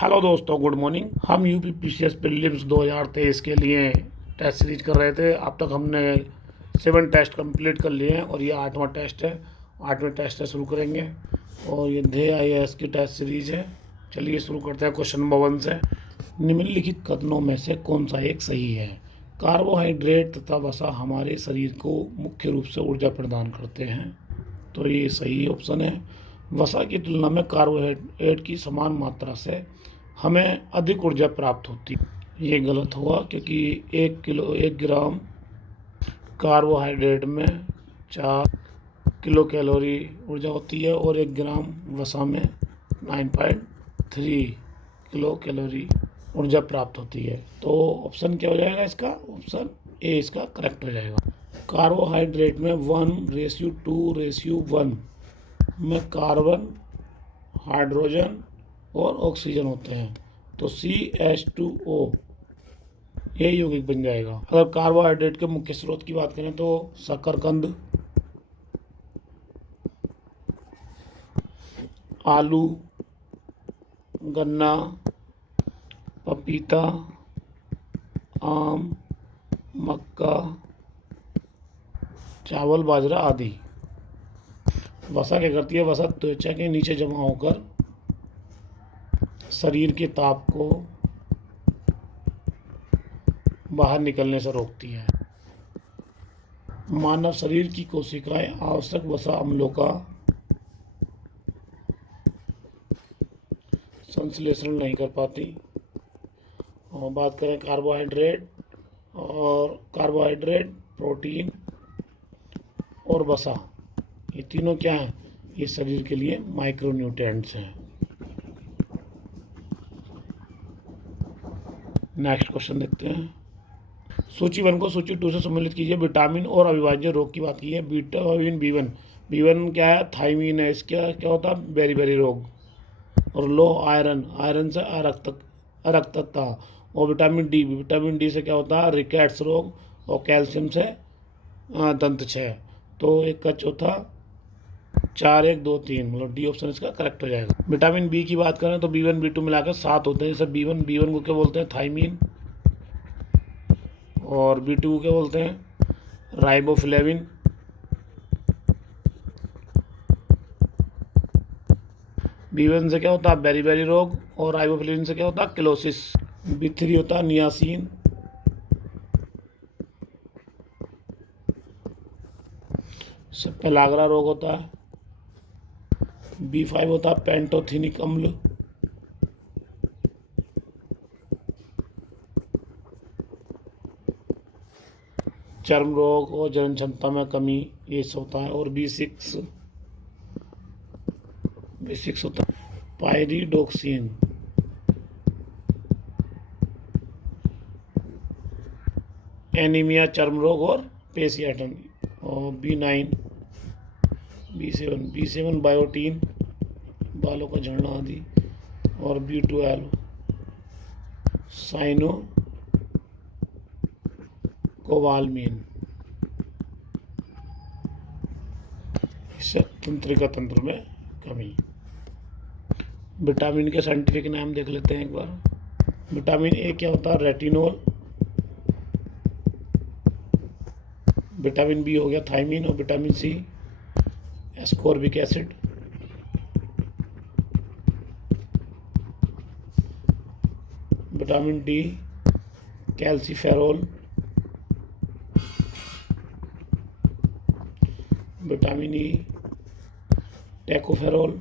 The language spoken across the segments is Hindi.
हेलो दोस्तों, गुड मॉर्निंग। हम यूपी पीसीएस प्रीलिम्स 2023 के लिए टेस्ट सीरीज कर रहे थे। अब तक हमने 7 टेस्ट कंप्लीट कर लिए हैं और ये 8वां टेस्ट है। 8वें टेस्ट से शुरू करेंगे और ये ध्येय IAS की टेस्ट सीरीज है। चलिए शुरू करते हैं क्वेश्चन नंबर 1 से। निम्नलिखित कथनों में से कौन सा एक सही है? कार्बोहाइड्रेट तथा वसा हमारे शरीर को मुख्य रूप से ऊर्जा प्रदान करते हैं, तो ये सही ऑप्शन है। वसा की तुलना में कार्बोहाइड्रेट की समान मात्रा से हमें अधिक ऊर्जा प्राप्त होती है। ये गलत हुआ, क्योंकि 1 ग्राम कार्बोहाइड्रेट में 4 किलो कैलोरी ऊर्जा होती है और 1 ग्राम वसा में 9.3 किलो कैलोरी ऊर्जा प्राप्त होती है। तो ऑप्शन क्या हो जाएगा इसका? ऑप्शन ए इसका करेक्ट हो जाएगा। कार्बोहाइड्रेट में 1:2:1 में कार्बन, हाइड्रोजन और ऑक्सीजन होते हैं, तो CH2O ये यौगिक बन जाएगा। अगर कार्बोहाइड्रेट के मुख्य स्रोत की बात करें तो शकरकंद, आलू, गन्ना, पपीता, आम, मक्का, चावल, बाजरा आदि। वसा क्या करती है? वसा त्वचा के नीचे जमा होकर शरीर के ताप को बाहर निकलने से रोकती है। मानव शरीर की कोशिकाएं आवश्यक वसा अम्लों का संश्लेषण नहीं कर पाती। और बात करें कार्बोहाइड्रेट, प्रोटीन और वसा, ये तीनों क्या हैं? ये शरीर के लिए माइक्रोन्यूट्रिएंट्स हैं। नेक्स्ट क्वेश्चन देखते हैं। सूची 1 को सूची 2 से सम्मिलित कीजिए। विटामिन और अविभाज्य रोग की बात की है। विटामिन B1 क्या है? थायमीन है। इसका क्या होता है? बेरी रोग। और लो आयरन से अरक्तता। और विटामिन डी से क्या होता है? रिकेट्स रोग। और कैल्शियम से दंत क्षय। तो एक का चौथा 4 1 2 3, मतलब डी ऑप्शन इसका करेक्ट हो जाएगा। विटामिन बी की बात करें तो B1 B2 मिलाकर 7 होते हैं। जैसे B1 को क्या बोलते हैं? थायमीन। और B2 को क्या बोलते हैं? राइबोफ्लेविन। B1 से क्या होता है? बेरी रोग। और राइबोफ्लेविन से क्या होता है? किलोसिस। B3 होता है नियासिन। इससे पेलाग्रा रोग होता है। B5 होता है पेंटोथेनिक अम्ल। चर्म रोग और जनन क्षमता में कमी, ये सब होता है। और B6 होता है पायरिडोक्सिन। एनीमिया, चर्म रोग और पेशियाटन। और B7 बायोटीन, बालों का झड़ना आदि। और B12 साइनो कोबालमीन, इससे तंत्रिका तंत्र में कमी। विटामिन के साइंटिफिक नाम देख लेते हैं एक बार। विटामिन ए क्या होता है? रेटिनोल। विटामिन बी हो गया थायमीन। और vitamin C ascorbic acid. Vitamin D calciferol. Vitamin E tocopherol.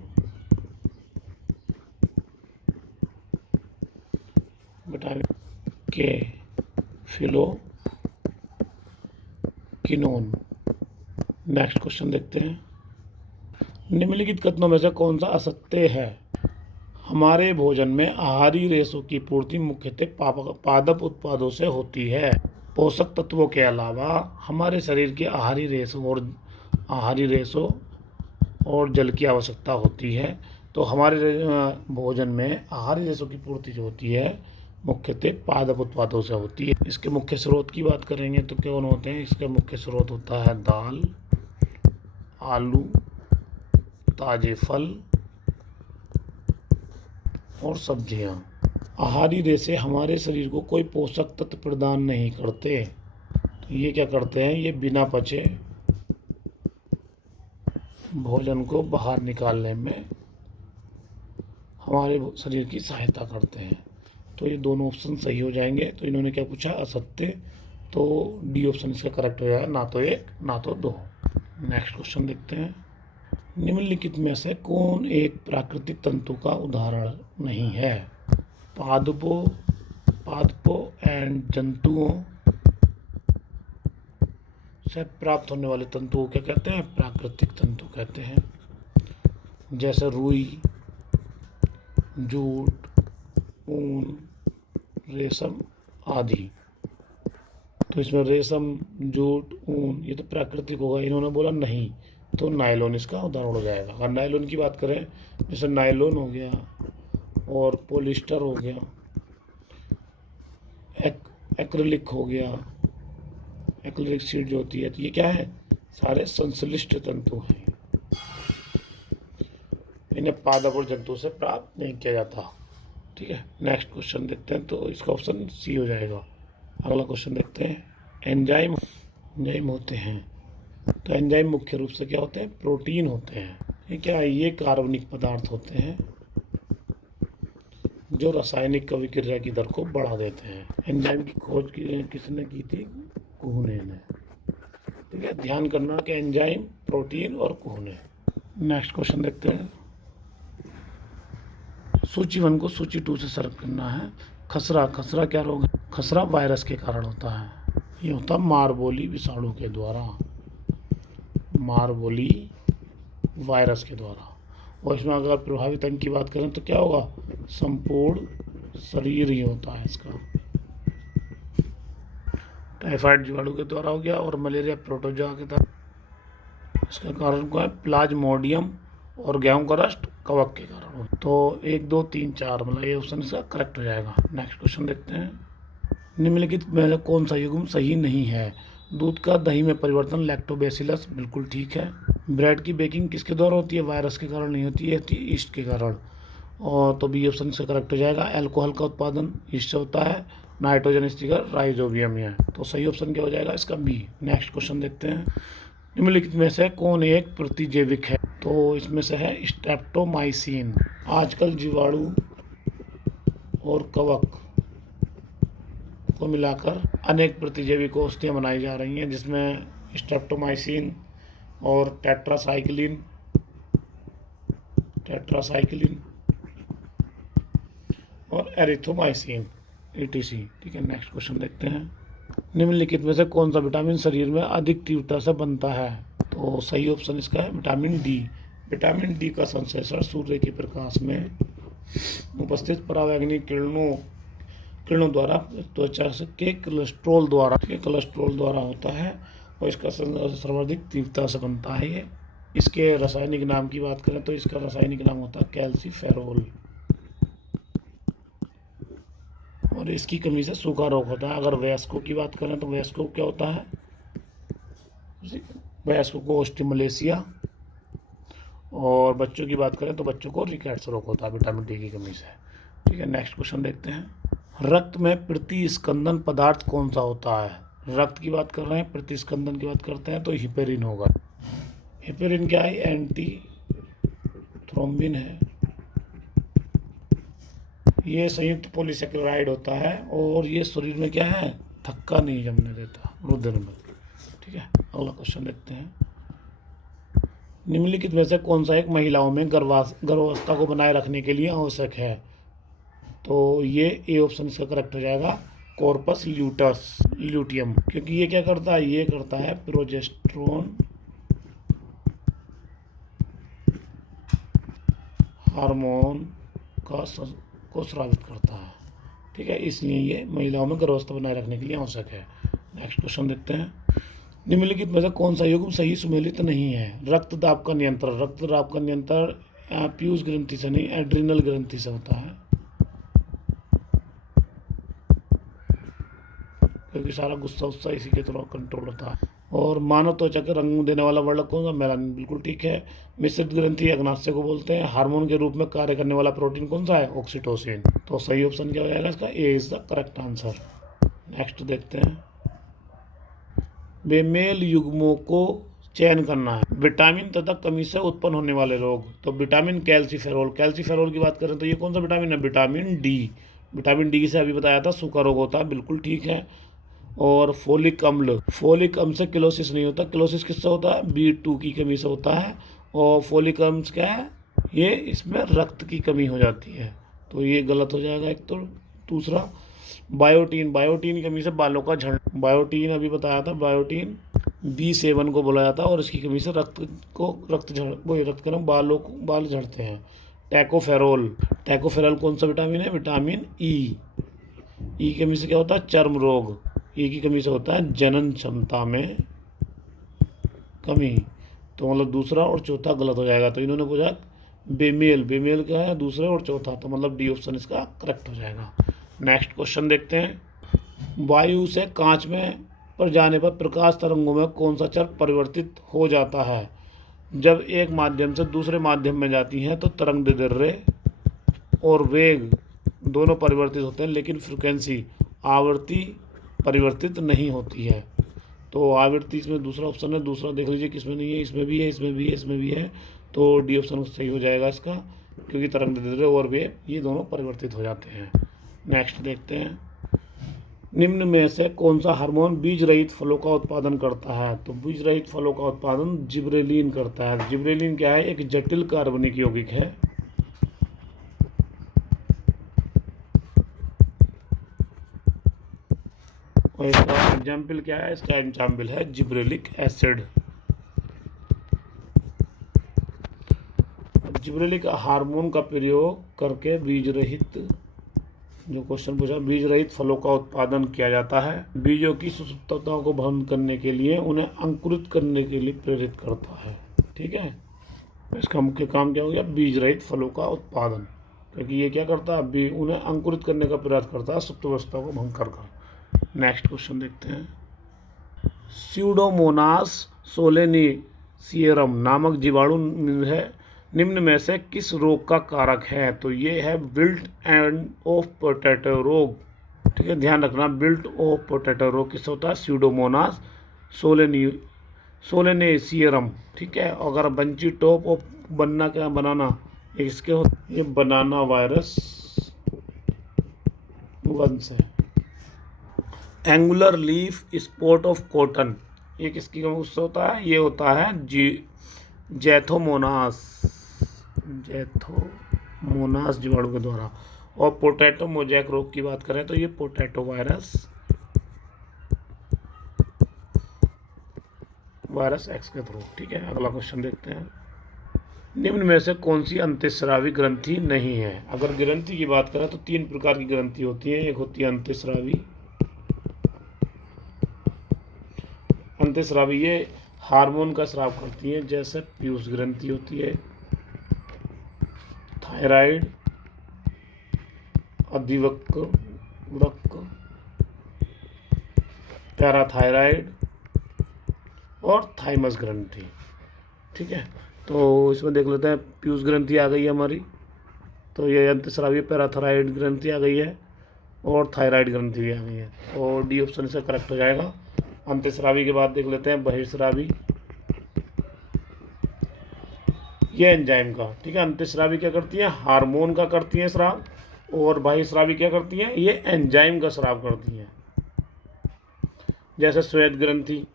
Vitamin K phylloquinone. Next question देखते हैं। निम्नलिखित कथनों में से कौन सा असत्य है? हमारे भोजन में आहारी रेशों की पूर्ति मुख्यतः पादप उत्पादों से होती है। पोषक तत्वों के अलावा हमारे शरीर के आहारी रेशों और जल की आवश्यकता होती है। तो हमारे भोजन में आहारी रेशों की पूर्ति जो होती है मुख्यतः पादप उत्पादों से होती है। इसके मुख्य स्रोत की बात करेंगे तो कौन होते हैं? इसका मुख्य स्रोत होता है दाल, आलू, ताजे फल, और सब्जियां। आहारी रेशे हमारे शरीर को कोई पोषक तत्व प्रदान नहीं करते। तो ये क्या करते हैं, ये बिना पचे भोजन को बाहर निकालने में हमारे शरीर की सहायता करते हैं। तो ये दोनों ऑप्शन सही हो जाएंगे। तो इन्होंने क्या पूछा, असत्य, तो डी ऑप्शन इसका करेक्ट हो जाएगा, ना तो एक ना तो दो। नेक्स्ट क्वेश्चन देखते हैं। निम्नलिखित में से कौन एक प्राकृतिक तंतु का उदाहरण नहीं है? पादपों एंड जंतुओं से प्राप्त होने वाले तंतुओं क्या कहते हैं? प्राकृतिक तंतु कहते हैं। जैसे रुई, जूट, ऊन, रेशम आदि। तो इसमें रेशम, जूट, ऊन ये तो प्राकृतिक होगा। इन्होंने बोला नहीं, तो नायलॉन इसका उदाहरण हो जाएगा। अगर नायलॉन की बात करें, जैसे नायलॉन हो गया और पॉलिस्टर हो गया, एक्रिलिक हो गया, एक्रिलिक शीट जो होती है, तो ये क्या है? सारे संश्लिष्ट तंतु हैं। इन्हें पादप और जंतु से प्राप्त नहीं किया जाता। ठीक है, नेक्स्ट क्वेश्चन देखते हैं। तो इसका ऑप्शन सी हो जाएगा। अगला क्वेश्चन देखते हैं। एंजाइम होते हैं, तो एंजाइम मुख्य रूप से क्या होते हैं? प्रोटीन होते हैं। ये क्या है? ये कार्बनिक पदार्थ होते हैं जो रासायनिक अभिक्रिया की दर को बढ़ा देते हैं। एंजाइम की खोज किसने की थी? कुहने ने। ठीक है, ध्यान करना कि एंजाइम, प्रोटीन और कुहने। नेक्स्ट क्वेश्चन देखते हैं। सूची 1 को सूची 2 से सर्व करना है। खसरा क्या रोग है? खसरा वायरस के कारण होता है। ये होता है मारबोली विषाणु के द्वारा, मारबोली वायरस के द्वारा। और इसमें अगर प्रभावित अंग की बात करें तो क्या होगा? संपूर्ण शरीर ही होता है इसका। टाइफाइड जीवाणु के द्वारा हो गया, और मलेरिया प्रोटोजोआ के द्वारा। इसका कारण क्या है? प्लाज्मोडियम, और गेहूं का रस्ट कवक के कारण। तो 1 2 3 4 मतलब ये ऑप्शन इसका करेक्ट हो जाएगा। नेक्स्ट क्वेश्चन देखते हैं। निम्नलिखित में से कौन सा युग्म सही नहीं है? दूध का दही में परिवर्तन, लैक्टोबैसिलस, बिल्कुल ठीक है। ब्रेड की बेकिंग किसके द्वारा होती है? वायरस के कारण नहीं होती है, ईस्ट के कारण। और तो बी ऑप्शन इसका करेक्ट हो जाएगा। अल्कोहल का उत्पादन ईस्ट से होता है, नाइट्रोजन स्टिकर राइजोबियम है। तो सही ऑप्शन क्या हो जाएगा इसका? बी। नेक्स्ट क्वेश्चन देखते हैं। निम्नलिखित में से कौन एक प्रतिजैविक है? तो इसमें से है स्ट्रेप्टोमाइसिन। आजकल जीवाणु और कवक को मिलाकर अनेक प्रतिजैविक औषधियाँ बनाई जा रही हैं, जिसमें स्ट्रेप्टोमाइसिन और टेट्रासाइक्लिन और एरिथ्रोमाइसिन ETC। ठीक है, नेक्स्ट क्वेश्चन देखते हैं। निम्नलिखित में से कौन सा विटामिन शरीर में अधिक तीव्रता से बनता है? तो सही ऑप्शन इसका है विटामिन डी। विटामिन डी का संश्लेषण सूर्य के प्रकाश में उपस्थित परावैंगनी किरणों द्वारा त्वचा के कोलेस्ट्रॉल द्वारा होता है, और इसका सर्वाधिक तीव्रता से बनता है ये। इसके रासायनिक नाम की बात करें तो इसका रासायनिक नाम होता है कैल्सीफेरोल, और इसकी कमी से सूखा रोग होता है। अगर वयस्कों की बात करें तो वयस्कों क्या होता है? वयस्कों को ओस्टिमलेशिया, और बच्चों की बात करें तो बच्चों को रिकेट्स रोग होता है विटामिन डी की कमी से। ठीक है, नेक्स्ट क्वेश्चन देखते हैं। रक्त में प्रतिस्कंदन पदार्थ कौन सा होता है? रक्त की बात कर रहे हैं, प्रतिस्कंदन की बात करते हैं तो हिपेरिन होगा। हिपेरिन क्या है? एंटी थ्रोम्बिन है। ये संयुक्त पॉलीसेकेराइड होता है, और ये शरीर में क्या है? थक्का नहीं जमने देता रुधिर में। ठीक है, अगला क्वेश्चन देखते हैं। निम्नलिखित में से कौन सा एक महिलाओं में गर्भावस्था को बनाए रखने के लिए आवश्यक है? तो ये ए ऑप्शन इसका करेक्ट हो जाएगा, कॉर्पस ल्यूटियम। क्योंकि ये क्या करता है? ये करता है प्रोजेस्टेरोन हार्मोन को स्रावित करता है। ठीक है, इसलिए ये महिलाओं में गर्भावस्था बनाए रखने के लिए आवश्यक है। नेक्स्ट क्वेश्चन देखते हैं। निम्नलिखित में से कौन सा युग्म सही सुमेलित नहीं है? रक्तदाब का नियंत्रण पीयूष ग्रंथि से नहीं, एड्रिनल ग्रंथि से होता है, क्योंकि सारा गुस्सा इसी के तरह कंट्रोल होता है। और मानव त्वचा के रंग देने वाला वर्णक कौन सा? मेलानिन, बिल्कुल ठीक है। मिश्रित ग्रंथि अग्नाशय को बोलते हैं। हार्मोन के रूप में कार्य करने वाला प्रोटीन कौन सा है? ऑक्सीटोसिन। तो सही ऑप्शन क्या हो जाएगा इसका? A is the correct answer. Next देखते हैं, बेमेल युग्मों को चयन करना है। विटामिन तथा कमी से उत्पन्न होने वाले रोग, तो विटामिन कैल्सीफेरोल, कैल्सीफेरोल की बात करें तो ये कौन सा विटामिन है? Vitamin D. विटामिन डी से अभी बताया था सूखा रोग होता है, बिल्कुल ठीक है। और फोलिक अम्ल, फोलिक अम्ल से क्लोसिस नहीं होता। क्लोसिस किससे होता है? B2 की कमी से होता है। और फोलिक अम्ल क्या है? ये इसमें रक्त की कमी हो जाती है, तो ये गलत हो जाएगा एक तो। दूसरा बायोटीन, बायोटीन की कमी से बालों का झड़, बायोटीन अभी बताया था, बायोटीन B7 को बोला जाता है और इसकी कमी से रक्त का बाल झड़ते हैं। टैकोफेरोल, टैकोफेरोल कौन सा विटामिन है? Vitamin E. ई की कमी से क्या होता है? चर्म रोग। ई की कमी से होता है जनन क्षमता में कमी। तो मतलब दूसरा और चौथा गलत हो जाएगा। तो इन्होंने पूछा बेमेल, बेमेल क्या है? दूसरे और चौथा, तो मतलब डी ऑप्शन इसका करेक्ट हो जाएगा। नेक्स्ट क्वेश्चन देखते हैं, वायु से कांच में पर जाने पर प्रकाश तरंगों में कौन सा चर परिवर्तित हो जाता है? जब एक माध्यम से दूसरे माध्यम में जाती हैं तो तरंग दैर्ध्य और वेग दोनों परिवर्तित होते हैं, लेकिन फ्रिक्वेंसी, आवृत्ति परिवर्तित नहीं होती है। तो आवृत्ति इसमें दूसरा ऑप्शन है। दूसरा देख लीजिए किसमें नहीं है, इसमें भी है, इसमें भी है, इसमें भी है। तो डी ऑप्शन सही हो जाएगा इसका, क्योंकि तरंग दैर्ध्य और वेग ये दोनों परिवर्तित हो जाते हैं। नेक्स्ट देखते हैं, निम्न में से कौन सा हार्मोन बीज रहित फलों का उत्पादन करता है? तो बीज रहित फलों का उत्पादन जिब्रेलिन करता है। जिब्रेलिन क्या है? एक जटिल कार्बनिक यौगिक है। और इसका एग्जाम्पल क्या है? इसका एग्जाम्पल है जिब्रेलिक एसिड। जिब्रेलिक हार्मोन का प्रयोग करके बीज रहित, जो क्वेश्चन पूछा, बीज रहित फलों का उत्पादन किया जाता है। बीजों की सुसुप्तता को भंग करने के लिए उन्हें अंकुरित करने के लिए प्रेरित करता है। ठीक है, इसका मुख्य काम क्या हो गया? बीज रहित फलों का उत्पादन, क्योंकि ये क्या करता है? उन्हें अंकुरित करने का प्रयास करता है सुप्तावस्था को भंग कर। नेक्स्ट क्वेश्चन देखते हैं, स्यूडोमोनास सोलेनिसियरम नामक जीवाणु है निम्न में से किस रोग का कारक है? तो ये है बिल्ट एंड ऑफ पोटैटो रोग। ठीक है, ध्यान रखना, बिल्ट ऑफ पोटैटो रोग किस होता है? स्यूडोमोनास सोलेनेसियरम। ठीक है, अगर बंची टॉप ऑफ बनाना इसके ये बनाना वायरस वंश है। Angular leaf spot of cotton, ये किसकी उससे होता है? ये होता है जैथोमोनास जीवाणु के द्वारा। और पोटैटो मोजैक रोग की बात करें तो ये पोटैटो वायरस एक्स के थ्रू। ठीक है, अगला क्वेश्चन देखते हैं, निम्न में से कौन सी अंतःस्रावी ग्रंथि नहीं है? अगर ग्रंथि की बात करें तो 3 प्रकार की ग्रंथि होती है। एक होती है अंतःस्रावी, अंतःस्रावी ये हार्मोन का स्राव करती है, जैसे पीयूष ग्रंथि होती है, थायराइड, अधिवृक्क, पैराथायराइड और थाइमस ग्रंथि। ठीक है, तो इसमें देख लेते हैं, पीयूष ग्रंथि आ गई है हमारी, तो ये अंतःस्रावी पैराथायराइड ग्रंथि आ गई है और थायराइड ग्रंथि भी आ गई है। और डी ऑप्शन से करेक्ट हो जाएगा। अंतःस्रावी के बाद देख लेते हैं बहिर्स्रावी, ये एंजाइम का। ठीक है, अंतःस्रावी क्या करती है? हार्मोन का करती है स्राव, और बहिर्स्रावी क्या करती है? ये एंजाइम का स्राव करती है, जैसे श्वेत ग्रंथि,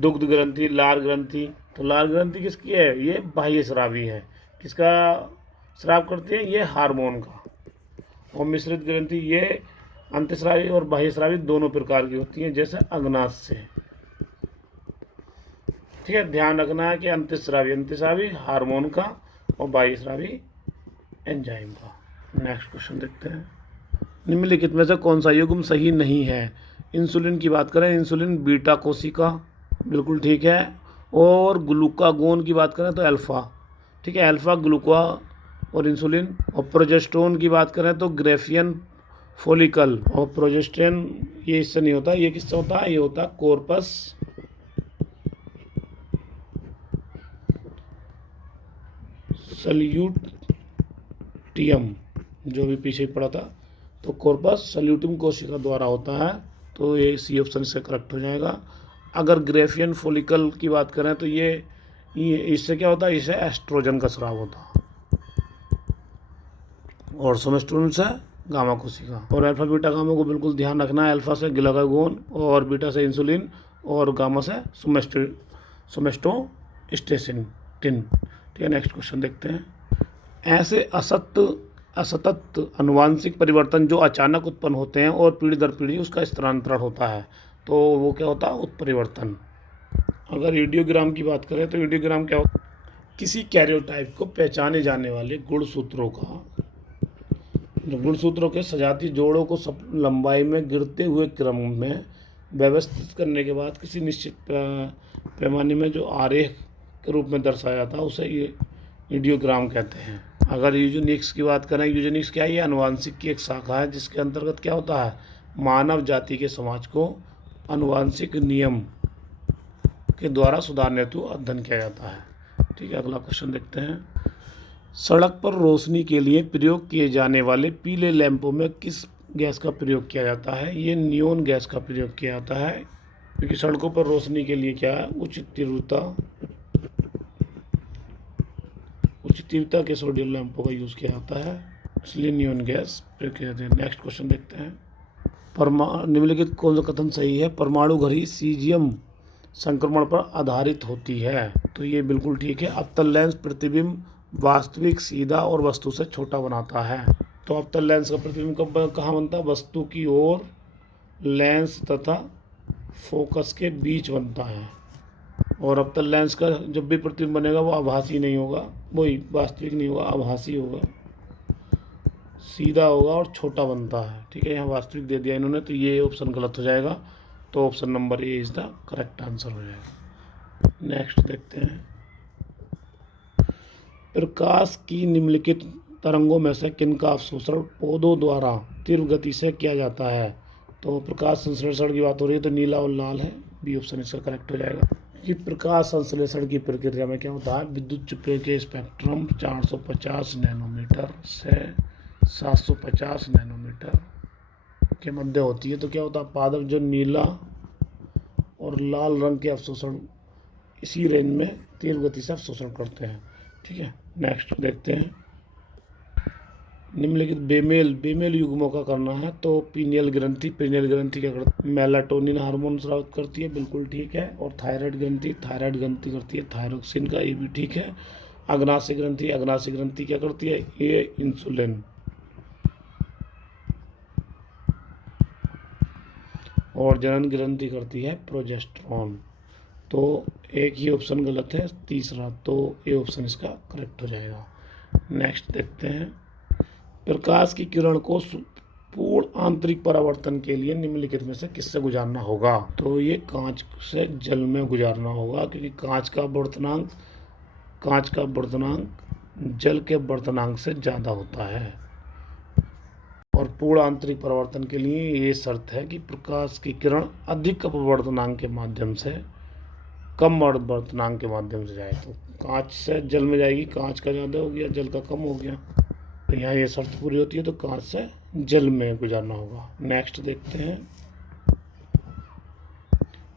दुग्ध ग्रंथि, लार ग्रंथि। तो लार ग्रंथि किसकी है? ये बाह्यस्रावी है। किसका स्राव करती है? ये हार्मोन का। और मिश्रित ग्रंथि ये अंतःस्रावी और बाह्यस्रावी दोनों प्रकार की होती हैं, जैसे अग्नाशय। ठीक है, ध्यान रखना है कि अंतःस्रावी हार्मोन का और बाह्यस्रावी एंजाइम का। नेक्स्ट क्वेश्चन देखते हैं, निम्नलिखित में से कौन सा युग्म सही नहीं है? इंसुलिन की बात करें, इंसुलिन बीटा कोशिका, बिल्कुल ठीक है। और ग्लूकागोन की बात करें तो अल्फा। ठीक है, अल्फा ग्लूका और इंसुलिन। और प्रोजेस्टेरोन की बात करें तो ग्रेफियन फोलिकल। और प्रोजेस्टेरॉन ये इससे नहीं होता, ये किससे होता है? ये होता है कॉर्पस सल्यूटियम, जो भी पीछे पड़ा था, तो कॉर्पस सल्यूटियम कोशिका द्वारा होता है। तो ये सी ऑप्शन से करेक्ट हो जाएगा। अगर ग्रेफियन फोलिकल की बात करें तो ये इससे क्या होता है? इससे एस्ट्रोजन का स्राव होता है। और सोमेस्टोन से गामा कोशिका। और अल्फा बीटा गामा को बिल्कुल ध्यान रखना है। अल्फा से ग्लूकागोन और बीटा से इंसुलिन और गामा से सोमेस्टोस्टेसिन टिन। ठीक है, नेक्स्ट क्वेश्चन देखते हैं। ऐसे असतत अनुवांशिक परिवर्तन जो अचानक उत्पन्न होते हैं और पीढ़ी दर पीढ़ी उसका स्थानांतरण होता है, तो वो क्या होता है? उत्परिवर्तन। अगर रेडियोग्राम की बात करें तो रेडियोग्राम क्या होता है? किसी कैरियोटाइप को पहचाने जाने वाले गुणसूत्रों के सजातीय जोड़ों को सब लंबाई में गिरते हुए क्रम में व्यवस्थित करने के बाद किसी निश्चित पैमाने में जो आरेख के रूप में दर्शाया जाता है उसे ये रेडियोग्राम कहते हैं। अगर यूजेनिक्स की बात करें, यूजेनिक्स क्या है? ये अनुवांशिक की एक शाखा है जिसके अंतर्गत क्या होता है? मानव जाति के समाज को अनुवांशिक नियम के द्वारा सुधारने हेतु अध्ययन किया जाता है। ठीक है, अगला क्वेश्चन देखते हैं। सड़क पर रोशनी के लिए प्रयोग किए जाने वाले पीले लैंपों में किस गैस का प्रयोग किया जाता है? ये नियोन गैस का प्रयोग किया जाता है, क्योंकि सड़कों पर रोशनी के लिए क्या है? उच्च तीव्रता के सोडियम लैंपों का यूज़ किया जाता है, इसलिए नियोन गैस प्रयोग किया जाता है। नेक्स्ट क्वेश्चन देखते हैं। निम्नलिखित कौन सा कथन सही है? परमाणु घड़ी सीजियम संक्रमण पर आधारित होती है, तो ये बिल्कुल ठीक है। अवतल लेंस प्रतिबिंब वास्तविक, सीधा और वस्तु से छोटा बनाता है। तो अवतल लेंस का प्रतिबिंब कहाँ बनता है? वस्तु की ओर लेंस तथा फोकस के बीच बनता है। और अवतल लेंस का जब भी प्रतिबिंब बनेगा वो आभासी नहीं होगा, वही वास्तविक नहीं होगा, आभासी होगा, सीधा होगा और छोटा बनता है। ठीक है, यहाँ वास्तविक दे दिया इन्होंने, तो ये ऑप्शन गलत हो जाएगा। तो option number A is the correct answer हो जाएगा। नेक्स्ट देखते हैं। प्रकाश की निम्नलिखित तरंगों में से किनका अवशोषण पौधों द्वारा तीव्र गति से किया जाता है? तो प्रकाश संश्लेषण की बात हो रही है, तो नीला और लाल है, बी ऑप्शन इसका करेक्ट हो जाएगा। कि प्रकाश संश्लेषण की प्रक्रिया में क्या होता है? विद्युत चुप्पे के स्पेक्ट्रम 450 नैनोमीटर से 750 नैनोमीटर के मध्य होती है। तो क्या होता है? पादप जो नीला और लाल रंग के अवशोषण इसी रेंज में तीव्र गति से अवशोषण करते हैं। ठीक है, नेक्स्ट देखते हैं। निम्नलिखित बेमेल युग्मों का करना है, तो पीनियल ग्रंथि क्या करती है? मेलाटोनिन हार्मोन स्रावित करती है, बिल्कुल ठीक है। और थायराइड ग्रंथि करती है थायरोक्सिन का, ये भी ठीक है। अग्नाशय ग्रंथि क्या करती है? ये इंसुलिन। और जनन ग्रंथि करती है प्रोजेस्टेरॉन। तो एक ही ऑप्शन गलत है, तीसरा, तो ये ऑप्शन इसका करेक्ट हो जाएगा। नेक्स्ट देखते हैं। प्रकाश की किरण को पूर्ण आंतरिक परावर्तन के लिए निम्नलिखित में से किससे गुजारना होगा? तो ये कांच से जल में गुजारना होगा, क्योंकि कांच का वर्तनांक जल के वर्तनांक से ज़्यादा होता है। और पूर्ण आंतरिक परावर्तन के लिए ये शर्त है कि प्रकाश की किरण अधिक अपवर्तनांक के माध्यम से कम वर्तनांक के माध्यम से जाए। तो कांच से जल में जाएगी, कांच का ज़्यादा हो गया, जल का कम हो गया, तो यहाँ ये शर्त पूरी होती है, तो कांच से जल में गुजारना होगा। नेक्स्ट देखते हैं।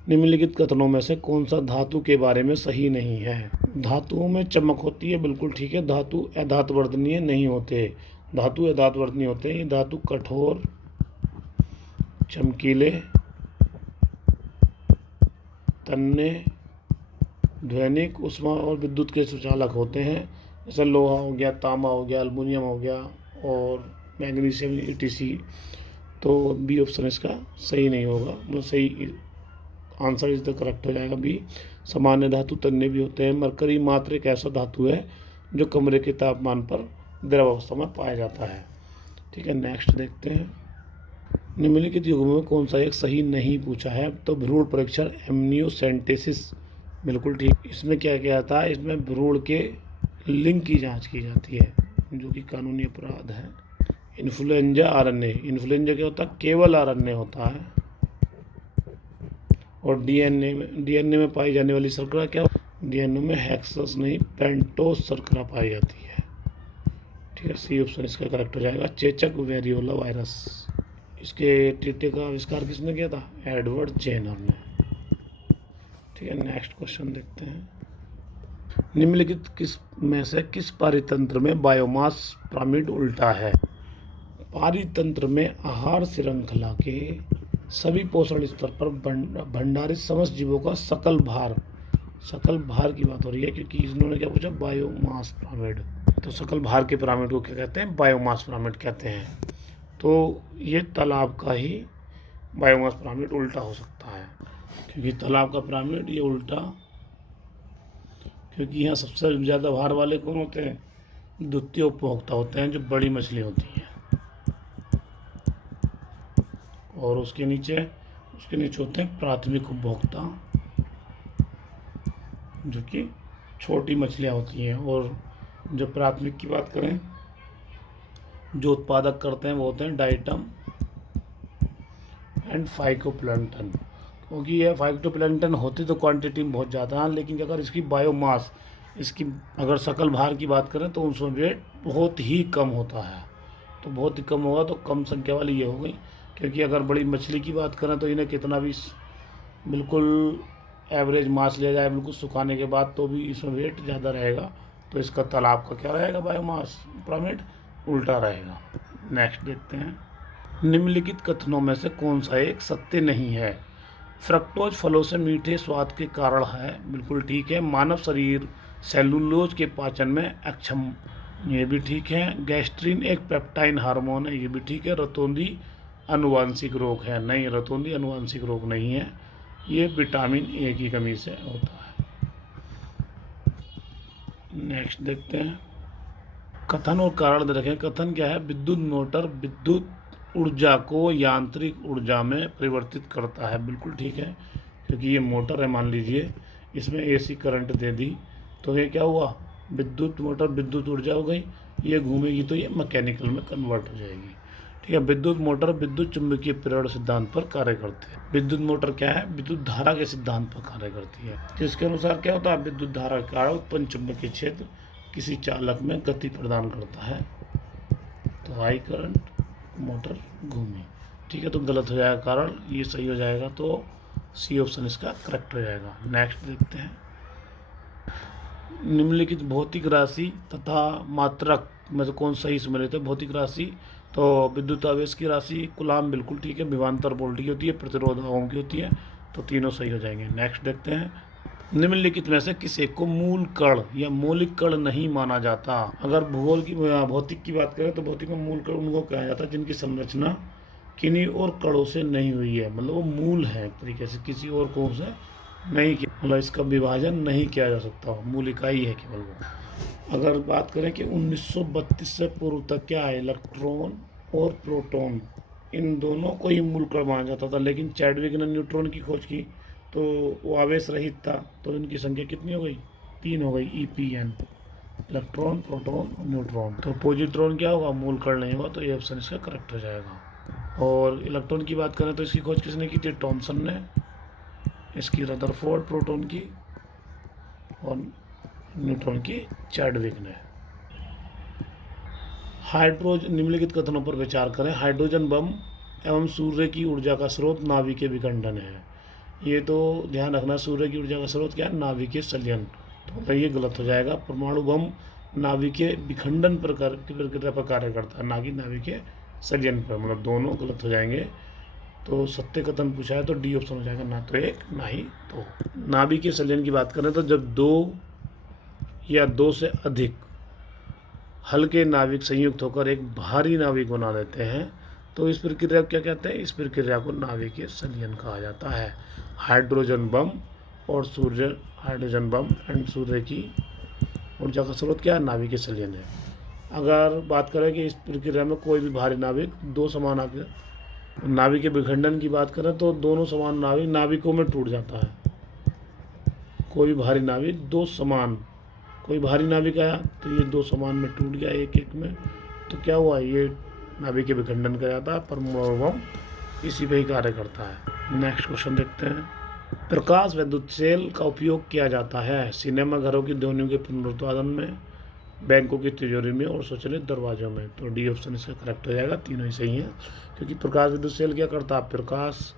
निम्नलिखित कथनों में से कौन सा धातु के बारे में सही नहीं है? धातुओं में चमक होती है, बिल्कुल ठीक है। धातु अधातवर्तनीय नहीं होते, धातु अधातवर्तनीय होते हैं। ये धातु कठोर, चमकीले, तन्ने, ध्वनिक, उष्मा और विद्युत के सुचालक होते हैं। जैसे लोहा हो गया, तांबा हो गया, एल्युमिनियम हो गया और मैग्नीशियम ETC। तो बी ऑप्शन इसका सही नहीं होगा, मतलब सही आंसर इस द करेक्ट हो जाएगा बी। सामान्य धातु तन्ने भी होते हैं। मरकरी मात्र एक ऐसा धातु है जो कमरे के तापमान पर द्रव अवस्था में पाया जाता है। ठीक है, नेक्स्ट देखते हैं। निम्नलिखित युग्मों में कौन सा एक सही नहीं पूछा है? तो भ्रूण परीक्षण एमनियोसेंटेसिस, बिल्कुल ठीक। इसमें क्या किया जाता है? इसमें भ्रूण के लिंग की जांच की जाती है, जो कि कानूनी अपराध है। इन्फ्लुएंजा आरएनए, इन्फ्लुएंजा क्या होता है, केवल आरएनए होता है। और डीएनए में पाई जाने वाली शर्करा क्या, डीएनए में हेक्सस नहीं पेंटोस शर्करा पाई जाती है। ठीक है, सी ऑप्शन इसका करेक्ट हो जाएगा, चेचक वेरियोला वायरस। इसके टीके का आविष्कार किसने किया था, एडवर्ड जेनर ने। ठीक है, नेक्स्ट क्वेश्चन देखते हैं। निम्नलिखित किस में से किस पारितंत्र में बायोमास पिरामिड उल्टा है। पारितंत्र में आहार श्रृंखला के सभी पोषण स्तर पर भंडारित समस्त जीवों का सकल भार की बात हो रही है, क्योंकि इन्होंने क्या पूछा, बायोमास पिरामिड। तो सकल भार के पिरामिड को क्या कहते हैं, बायोमास पिरामिड कहते हैं। तो ये तालाब का ही बायोमास पिरामिड उल्टा हो सकता है, क्योंकि तालाब का पिरामिड ये उल्टा, क्योंकि यहाँ सबसे ज़्यादा भार वाले कौन होते हैं, द्वितीय उपभोक्ता होते हैं, जो बड़ी मछली होती है। और उसके नीचे होते हैं प्राथमिक उपभोक्ता, जो कि छोटी मछलियाँ होती हैं। और जो प्राथमिक की बात करें, जो उत्पादक करते हैं वो होते हैं डाइटम एंड फाइकोप्लैंक्टन। क्योंकि ये फाइटोप्लैंक्टन होती तो क्वांटिटी में बहुत ज़्यादा है, लेकिन अगर इसकी बायोमास, इसकी अगर सकल भार की बात करें तो उसमें वेट बहुत ही कम होता है। तो बहुत ही कम होगा, तो कम संख्या वाली ये हो गई। क्योंकि अगर बड़ी मछली की बात करें तो इन्हें कितना भी बिल्कुल एवरेज मास लिया जाए बिल्कुल सुखाने के बाद, तो भी इसमें वेट ज़्यादा रहेगा। तो इसका तालाब का क्या रहेगा, बायोमास पिरामिड उल्टा रहेगा। नेक्स्ट देखते हैं। निम्नलिखित कथनों में से कौन सा एक सत्य नहीं है। फ्रक्टोज फलों से मीठे स्वाद के कारण है, बिल्कुल ठीक है। मानव शरीर सेलुलोज के पाचन में अक्षम, ये भी ठीक है। गैस्ट्रिन एक पेप्टाइन हार्मोन है, ये भी ठीक है। रतौंधी अनुवांशिक रोग है, नहीं, रतौंधी अनुवांशिक रोग नहीं है, ये विटामिन ए की कमी से होता है। नेक्स्ट देखते हैं। कथन और कारण दे रखें। कथन क्या है, विद्युत मोटर विद्युत ऊर्जा को यांत्रिक ऊर्जा में परिवर्तित करता है, बिल्कुल ठीक है। क्योंकि ये मोटर है, मान लीजिए इसमें एसी करंट दे दी, तो ये क्या हुआ, विद्युत मोटर विद्युत ऊर्जा हो गई, ये घूमेगी तो ये मैकेनिकल में कन्वर्ट हो जाएगी। ठीक है, विद्युत मोटर विद्युत चुंबकीय प्रेरण सिद्धांत पर कार्य करते हैं। विद्युत मोटर क्या है, विद्युत धारा के सिद्धांत पर कार्य करती है, जिसके अनुसार क्या होता है, विद्युत धारा के कारण उत्पन्न चुंबकीय क्षेत्र किसी चालक में गति प्रदान करता है, तो हाई करंट मोटर घूमी। ठीक है, तो गलत हो जाएगा कारण, ये सही हो जाएगा, तो सी ऑप्शन इसका करेक्ट हो जाएगा। नेक्स्ट देखते हैं। निम्नलिखित भौतिक राशि तथा मात्रक में से कौन सही सम्मिलित है। भौतिक राशि तो विद्युत आवेश की राशि कूलाम, बिल्कुल ठीक है। विभवांतर वोल्ट की होती है, प्रतिरोध ओम की होती है, तो तीनों सही हो जाएंगे। नेक्स्ट देखते हैं। निम्नलिखित में से किसी को मूल कण या मौलिक कण नहीं माना जाता। अगर भूगोल की भौतिक की बात करें तो भौतिक में मूल कण उनको कहा जाता है जिनकी संरचना किन्हीं और कणों से नहीं हुई है, मतलब वो मूल है एक तरीके से, किसी और कणों से नहीं किया, मतलब इसका विभाजन नहीं किया जा सकता, मूल इकाई है केवल वो। अगर बात करें कि 1932 से पूर्व तक क्या है, इलेक्ट्रॉन और प्रोटॉन, इन दोनों को ही मूल कण माना जाता था। लेकिन चैडविक ने न्यूट्रॉन की खोज की तो वो आवेश रहित था, तो इनकी संख्या कितनी हो गई, 3 हो गई, EPN, इलेक्ट्रॉन प्रोटॉन और न्यूट्रॉन। तो पॉजिट्रॉन क्या होगा, मूल कण नहीं होगा, तो ये ऑप्शन इसका करेक्ट हो जाएगा। और इलेक्ट्रॉन की बात करें तो इसकी खोज किसने की थी, थॉमसन ने, इसकी रदरफोर्ड प्रोटॉन की, और न्यूट्रॉन की चैडविक ने। हाइड्रोजन, निम्नलिखित कथनों पर विचार करें। हाइड्रोजन बम एवं सूर्य की ऊर्जा का स्रोत नाभिकीय विखंडन है। ये तो ध्यान रखना, सूर्य की ऊर्जा का स्रोत क्या है, नाभिकीय संलयन, तो ये गलत हो जाएगा। परमाणु बम नाभिकीय विखंडन प्रक्रिया पर कार्य करता है, ना कि नाभिकीय संलयन पर, मतलब दोनों गलत हो जाएंगे। तो सत्य कथन पूछा है तो डी ऑप्शन हो जाएगा, ना तो एक ना ही दो। नाभिकीय संलयन की बात करें तो जब 2 या 2 से अधिक हल्के नाभिक संयुक्त होकर एक भारी नाभिक बना देते हैं, तो इस प्रक्रिया को क्या कहते हैं, इस प्रक्रिया को नाभिकीय संलयन कहा जाता है। हाइड्रोजन बम और हाइड्रोजन बम एंड सूर्य की ऊर्जा का स्रोत क्या है, नाभिकीय संलयन है। अगर बात करें कि इस प्रक्रिया में कोई भी भारी नाभिक 2 समान नाभिकीय विखंडन की बात करें तो दोनों समान नाभिकों में टूट जाता है। कोई भी भारी नाभिक 2 समान, कोई भारी नाभिक आया तो ये 2 समान में टूट गया, एक एक में, तो क्या हुआ, ये नाभिक के विखंडन किया जाता है, परमाणु बम इसी पे ही कार्य करता है। नेक्स्ट क्वेश्चन देखते हैं। प्रकाश विद्युत सेल का उपयोग किया जाता है सिनेमा घरों की ध्वनियों के पुनरुत्पादन में, बैंकों की तिजोरी में और स्वचालित दरवाजों में। तो डी ऑप्शन इसका करेक्ट हो जाएगा, तीनों ही सही हैं। क्योंकि प्रकाश विद्युत सेल क्या करता है, प्रकाश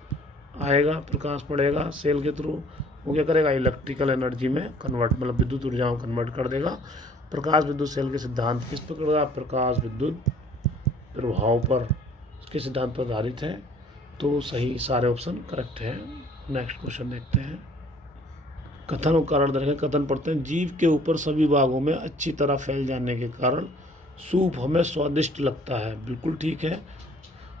आएगा, प्रकाश पड़ेगा सेल के थ्रू, वो क्या करेगा, इलेक्ट्रिकल एनर्जी में कन्वर्ट, मतलब विद्युत ऊर्जा में कन्वर्ट कर देगा। प्रकाश विद्युत सेल के सिद्धांत किस पर करेगा, प्रकाश विद्युत प्रभाव पर, इसके सिद्धांत पर आधारित है। तो सही सारे ऑप्शन करेक्ट हैं। नेक्स्ट क्वेश्चन देखते हैं। कथन और कारण देखें। कथन पढ़ते हैं। जीभ के ऊपर सभी भागों में अच्छी तरह फैल जाने के कारण सूप हमें स्वादिष्ट लगता है, बिल्कुल ठीक है।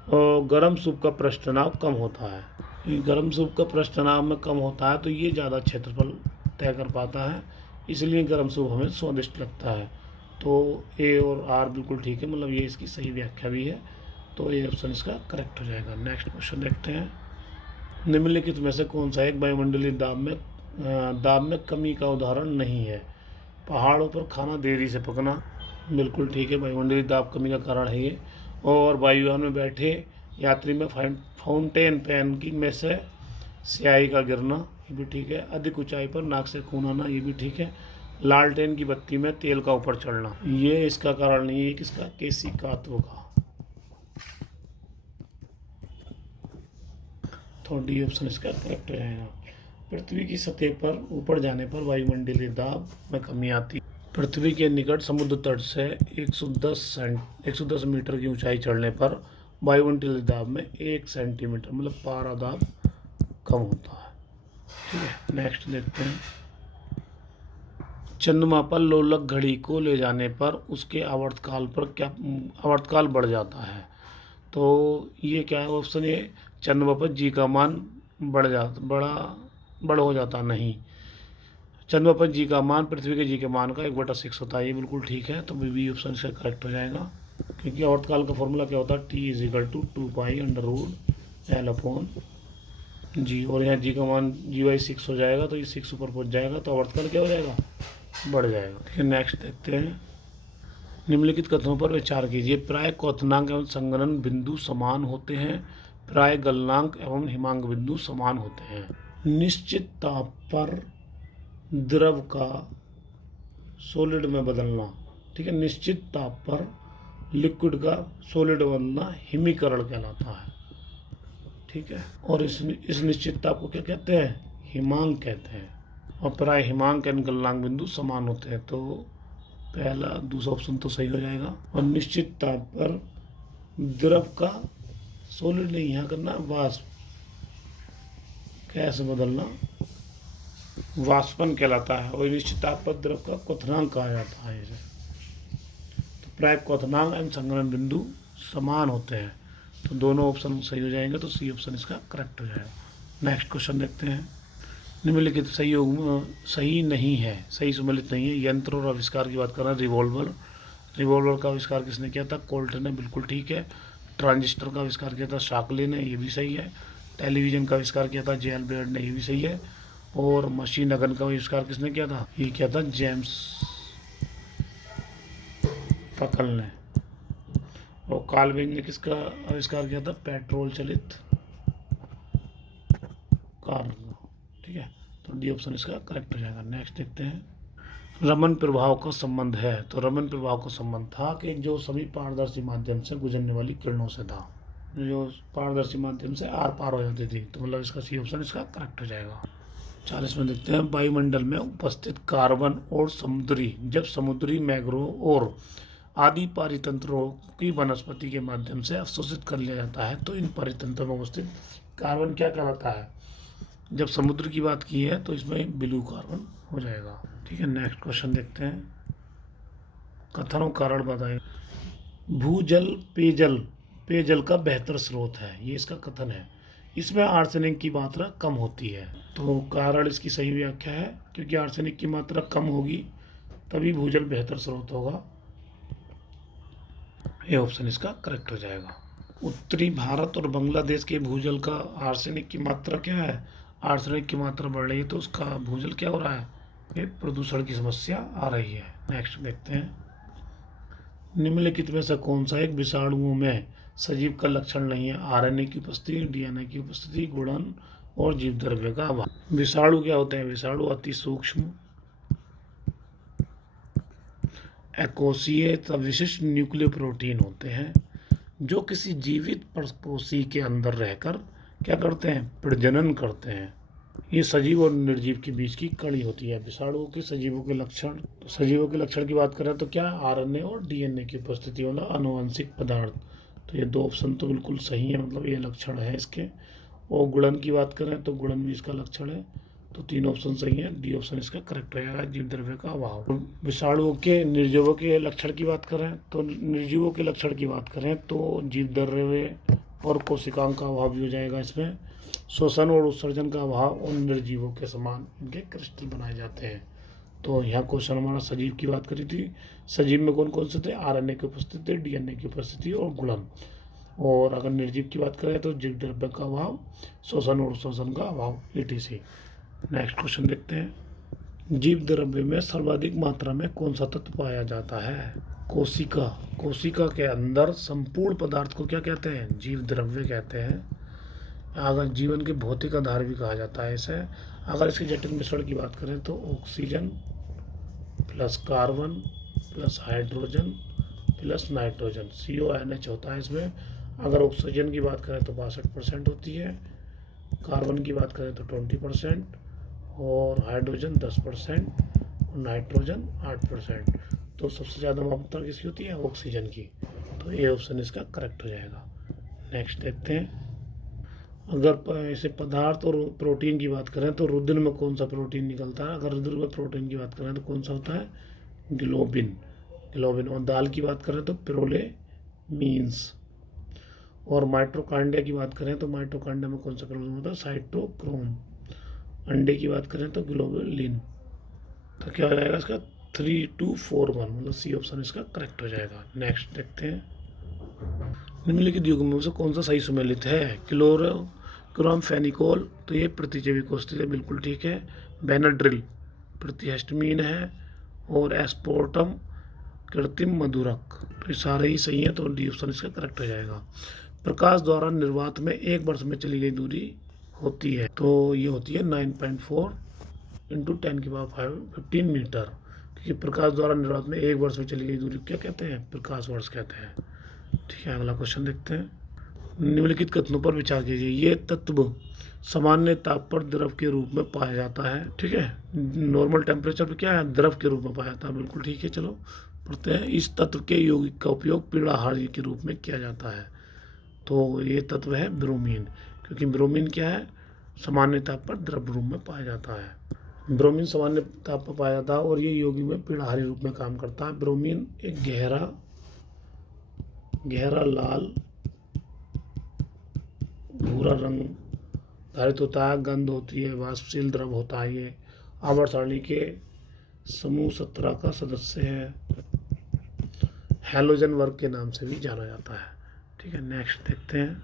और गर्म सूप का पृष्ठ तनाव कम होता है, ये गर्म सूप का पृष्ठ तनाव में कम होता है, तो ये ज़्यादा क्षेत्रफल तय कर पाता है, इसलिए गर्म सूप हमें स्वादिष्ट लगता है। तो ए और आर बिल्कुल ठीक है, मतलब ये इसकी सही व्याख्या भी है, तो ए ऑप्शन इसका करेक्ट हो जाएगा। नेक्स्ट क्वेश्चन देखते हैं। निम्नलिखित में से कौन सा एक वायुमंडलीय दाब में कमी का उदाहरण नहीं है। पहाड़ों पर खाना देरी से पकना, बिल्कुल ठीक है, वायुमंडलीय दाब कमी का कारण है ये। और वायुयान में बैठे यात्री में फाउंटेन पेन की में से स्याही का गिरना, ये भी ठीक है। अधिक ऊंचाई पर नाक से खून आना, ये भी ठीक है। लालटेन की बत्ती में तेल का ऊपर चढ़ना, ये इसका कारण नहीं है, किसका, केशिकात्व का। तो डी ऑप्शन इसका करेक्ट हो जाएगा। पृथ्वी की सतह पर ऊपर जाने पर वायुमंडलीय दाब में कमी आती है। पृथ्वी के निकट समुद्र तट से 110 मीटर की ऊंचाई चढ़ने पर वायुमंडलीय दाब में 1 सेंटीमीटर, मतलब पारा दाब कम होता है। ठीक है, नेक्स्ट देखते हैं। चंद्रमा पर लोलक घड़ी को ले जाने पर उसके आवर्तकाल बढ़ जाता है। तो ये क्या है ऑप्शन ए, चंद्रमा पर जी का मान बड़ा हो जाता नहीं। चंद्रमा पर जी का मान पृथ्वी के जी के मान का 1/6 होता है, ये बिल्कुल ठीक है, तो बी ऑप्शन से करेक्ट हो जाएगा। क्योंकि आवर्तकाल का फॉर्मूला क्या होता है, T = 2π√L/g, और यहाँ जी का मान g/6 हो जाएगा, तो ये 6 ऊपर पहुँच जाएगा, तो आवर्तकाल क्या हो जाएगा, बढ़ जाएगा। ठीक है, नेक्स्ट देखते हैं। निम्नलिखित कथनों पर विचार कीजिए। प्राय क्वथनांक एवं संघनन बिंदु समान होते हैं, प्राय गलनांक एवं हिमांक बिंदु समान होते हैं। निश्चित ताप पर द्रव का सॉलिड में बदलना, ठीक है, निश्चित ताप पर लिक्विड का सॉलिड बनना हिमीकरण कहलाता है। ठीक है, और इस निश्चित ताप को क्या कहते हैं, हिमांक कहते हैं। और प्राय हिमांक एवं गलनांक बिंदु समान होते हैं, तो पहला दूसरा ऑप्शन तो सही हो जाएगा। और निश्चित ताप पर द्रव का सॉलिड नहीं, यहाँ करना वाष्प, कैसे बदलना, वाष्पन कहलाता है। और निश्चित ताप पर द्रव का क्वथनांक कहा जाता है इसे। तो प्राय क्वथनांक एवं संघनन बिंदु समान होते हैं, तो दोनों ऑप्शन सही हो जाएंगे, तो सी ऑप्शन इसका करेक्ट हो जाएगा। नेक्स्ट क्वेश्चन देखते हैं। निम्नलिखित सही नहीं है, सही सम्मिलित नहीं है। यंत्र और आविष्कार की बात कर रहे हैं। रिवॉल्वर का आविष्कार किसने किया था, कोल्ट ने, बिल्कुल ठीक है। ट्रांजिस्टर का आविष्कार किया था शाकले ने, ये भी सही है। टेलीविज़न का आविष्कार किया था जे.एल. बेयर ने, ये भी सही है। और मशीन गन का आविष्कार किसने किया था, ये किया था जेम्स फकल ने। और कार्ल बेंज ने किसका आविष्कार किया था, पेट्रोल चलित कार। ठीक है, तो डी ऑप्शन इसका करेक्ट हो जाएगा। नेक्स्ट देखते हैं। रमन प्रभाव का संबंध है, तो रमन प्रभाव का संबंध था कि जो सभी पारदर्शी माध्यम से गुजरने वाली किरणों से था, जो पारदर्शी माध्यम से आर पार हो जाती थी, तो मतलब इसका सी ऑप्शन इसका करेक्ट हो जाएगा। 40 में देखते हैं। वायुमंडल में उपस्थित कार्बन और जब समुद्री मैग्रोव और आदि पारितंत्रों की वनस्पति के माध्यम से अवशोषित कर लिया जाता है, तो इन पारितंत्रों में उपस्थित कार्बन क्या कहलाता है, जब समुद्र की बात की है तो इसमें ब्लू कार्बन हो जाएगा। ठीक है, नेक्स्ट क्वेश्चन देखते हैं। कथनों कारण बताएं। भूजल पेयजल का बेहतर स्रोत है, ये इसका कथन है। इसमें आर्सेनिक की मात्रा कम होती है, तो कारण इसकी सही व्याख्या है, क्योंकि आर्सेनिक की मात्रा कम होगी तभी भूजल बेहतर स्रोत होगा। ये ऑप्शन इसका करेक्ट हो जाएगा। उत्तरी भारत और बांग्लादेश के भूजल का आर्सेनिक की मात्रा क्या है, आर्सेनिक की मात्रा बढ़ रही है, तो उसका भूजल क्या हो रहा है, ये प्रदूषण की समस्या आ रही है। नेक्स्ट देखते हैं। निम्नलिखित में से कौन सा एक विषाणुओं में सजीव का लक्षण नहीं है? आरएनए की उपस्थिति, डीएनए की उपस्थिति, गुणन और जीव द्रव्य का अभाव। विषाणु क्या होते हैं? विषाणु अति सूक्ष्म एकोशीय तथा विशिष्ट न्यूक्लियर प्रोटीन होते हैं जो किसी जीवित परपोषी के अंदर रहकर क्या करते हैं? प्रजनन करते हैं। ये सजीव और निर्जीव के बीच की कड़ी होती है। विषाणुओं के सजीवों के लक्षण, तो सजीवों के लक्षण की बात करें तो क्या? आरएनए और डीएनए की उपस्थिति वाला आनुवंशिक पदार्थ। तो ये 2 ऑप्शन तो बिल्कुल सही है, मतलब ये लक्षण है इसके। और गुणन की बात करें तो गुणन भी इसका लक्षण है, तो 3 ऑप्शन सही है। डी ऑप्शन इसका करेक्ट हो जाएगा, जीव द्रव्य का अभाव। विषाणुओं के निर्जीवों के लक्षण की बात करें तो निर्जीवों के लक्षण की बात करें तो जीव द्रव्य और कोशिकाओं का अभाव भी हो जाएगा इसमें। श्वसन और उत्सर्जन का अभाव और निर्जीवों के समान इनके क्रिस्टल बनाए जाते हैं। तो यहाँ क्वेश्चन हमारा सजीव की बात करी थी। सजीव में कौन कौन से थे? आरएनए की उपस्थिति, डीएनए की उपस्थिति और गुणन। और अगर निर्जीव की बात करें तो जीव द्रव्य का अभाव, श्वसन और उत्सर्जन का अभाव, ETC। नेक्स्ट क्वेश्चन देखते हैं। जीव द्रव्य में सर्वाधिक मात्रा में कौन सा तत्व पाया जाता है? कोशिका। कोशिका के अंदर संपूर्ण पदार्थ को क्या कहते हैं? जीव द्रव्य कहते हैं। अगर जीवन के भौतिक आधार भी कहा जाता है इसे। अगर इसके जटिल मिश्रण की बात करें तो oxygen plus carbon plus hydrogen plus nitrogen, CONH होता है इसमें। अगर ऑक्सीजन की बात करें तो 62% होती है, कार्बन की बात करें तो 20% और हाइड्रोजन 10% और नाइट्रोजन 8%। तो सबसे ज़्यादा मात्रा किसकी होती है? ऑक्सीजन की। तो ये ऑप्शन इसका करेक्ट हो जाएगा। नेक्स्ट देखते हैं। अगर ऐसे पदार्थ और प्रोटीन की बात करें तो रुधिर में कौन सा प्रोटीन निकलता है? अगर रुधिर में प्रोटीन की बात करें तो कौन सा होता है? ग्लोबिन। और दाल की बात करें तो प्रोलेमीन्स। और माइटोकॉन्ड्रिया की बात करें तो माइटोकॉन्ड्रिया में कौन सा प्रोटीन होता है? साइटोक्रोम। अंडे की बात करें तो ग्लोबुलिन। तो क्या हो जाएगा इसका? 3241, मतलब C ऑप्शन इसका करेक्ट हो जाएगा। नेक्स्ट देखते हैं। निम्नलिखित युग्मों से कौन सा सही सुमेलित है? क्लोरमफेनिकोल, तो ये प्रतिजैविक औषधि है, बिल्कुल ठीक है। बेनाड्रिल प्रतिहिस्टामिन है। और एस्पार्टम कृत्रिम मधुरक, तो ये सारे ही सही है, तो डी ऑप्शन इसका करेक्ट हो जाएगा। प्रकाश द्वारा निर्वात में 1 वर्ष में चली गई दूरी होती है, तो ये होती है 9.4 × 10⁵ मीटर। क्योंकि प्रकाश द्वारा निर्वात में 1 वर्ष में चली गई दूरी क्या कहते हैं? प्रकाश वर्ष कहते हैं। ठीक है, अगला क्वेश्चन देखते हैं। निम्नलिखित कथनों पर विचार कीजिए। ये तत्व सामान्य ताप पर द्रव के रूप में पाया जाता है। ठीक है, नॉर्मल टेम्परेचर पर क्या है? द्रव के रूप में पाया जाता है, बिल्कुल ठीक है। चलो पढ़ते हैं। इस तत्व के यौगिक का उपयोग पीड़ाहारी के रूप में किया जाता है। तो ये तत्व है ब्रोमीन, क्योंकि ब्रोमीन क्या है? सामान्य ताप पर द्रव रूप में पाया जाता है। ब्रोमीन सामान्य ताप पर पाया जाता है और ये यौगिक में पीड़ाहारी रूप में काम करता है। ब्रोमीन एक गहरा लाल भूरा रंग धारित होता है, गंध होती है, वाष्पशील द्रव होता है। ये आवर्त सारणी के समूह 17 का सदस्य है। हैलोजन वर्ग के नाम से भी जाना जाता है। ठीक है, नेक्स्ट देखते हैं।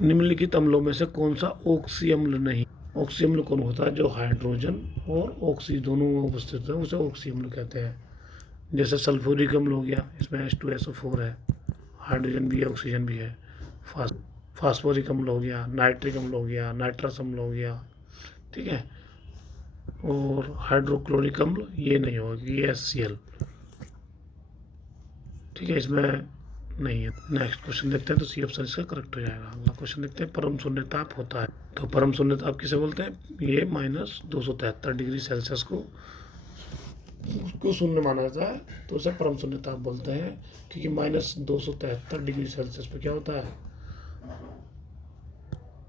निम्नलिखित अम्लों में से कौन सा ऑक्सी अम्ल नहीं? ऑक्सी अम्ल कौन होता है? जो हाइड्रोजन और ऑक्सी दोनों में उपस्थित है उसे ऑक्सी अम्ल कहते हैं। जैसे सल्फ्यूरिक अम्ल हो गया, इसमें H2SO4 है, हाइड्रोजन भी है, ऑक्सीजन भी है। फास्फोरिक अम्ल हो गया, नाइट्रिक अम्ल हो गया, नाइट्रस अम्ल हो गया। ठीक है, और हाइड्रोक्लोरिक अम्ल ये नहीं होगी, ये HCl। ठीक है, इसमें नहीं है। नेक्स्ट क्वेश्चन देखते हैं, तो C ऑप्शन इसका करेक्ट हो जाएगा। अगला क्वेश्चन देखते हैं। परम शून्य ताप होता है, तो परम शून्य ताप किसे बोलते हैं? ये -273 डिग्री सेल्सियस को उसको शून्य माना जाता है, तो उसे परम शून्य ताप बोलते हैं। क्योंकि -273 डिग्री सेल्सियस पे क्या होता है?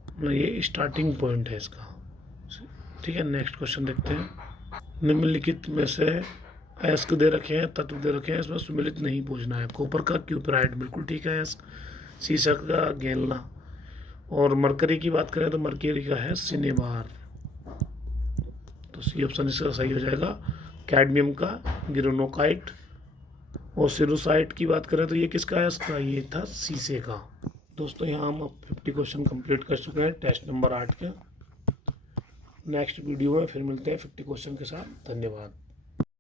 मतलब ये स्टार्टिंग पॉइंट है इसका। ठीक है, नेक्स्ट क्वेश्चन देखते हैं। निम्नलिखित में से अयस्क दे रखे हैं, तत्व दे रखे हैं, इसमें सुमेलित नहीं पूछना है। कॉपर का क्यूपराइड, बिल्कुल ठीक है अयस्क। शीशक का गेलना। और मरकरी की बात करें तो मरकरी का है सिनेबार, तो C ऑप्शन इसका सही हो जाएगा। कैडमियम का गिरोनोकाइट। और सिरोसाइट की बात करें तो ये किसका है? इसका ये था शीशे का। दोस्तों यहाँ हम अब 50 क्वेश्चन कंप्लीट कर चुके हैं टेस्ट नंबर 8 के। नेक्स्ट वीडियो में फिर मिलते हैं 50 क्वेश्चन के साथ। धन्यवाद।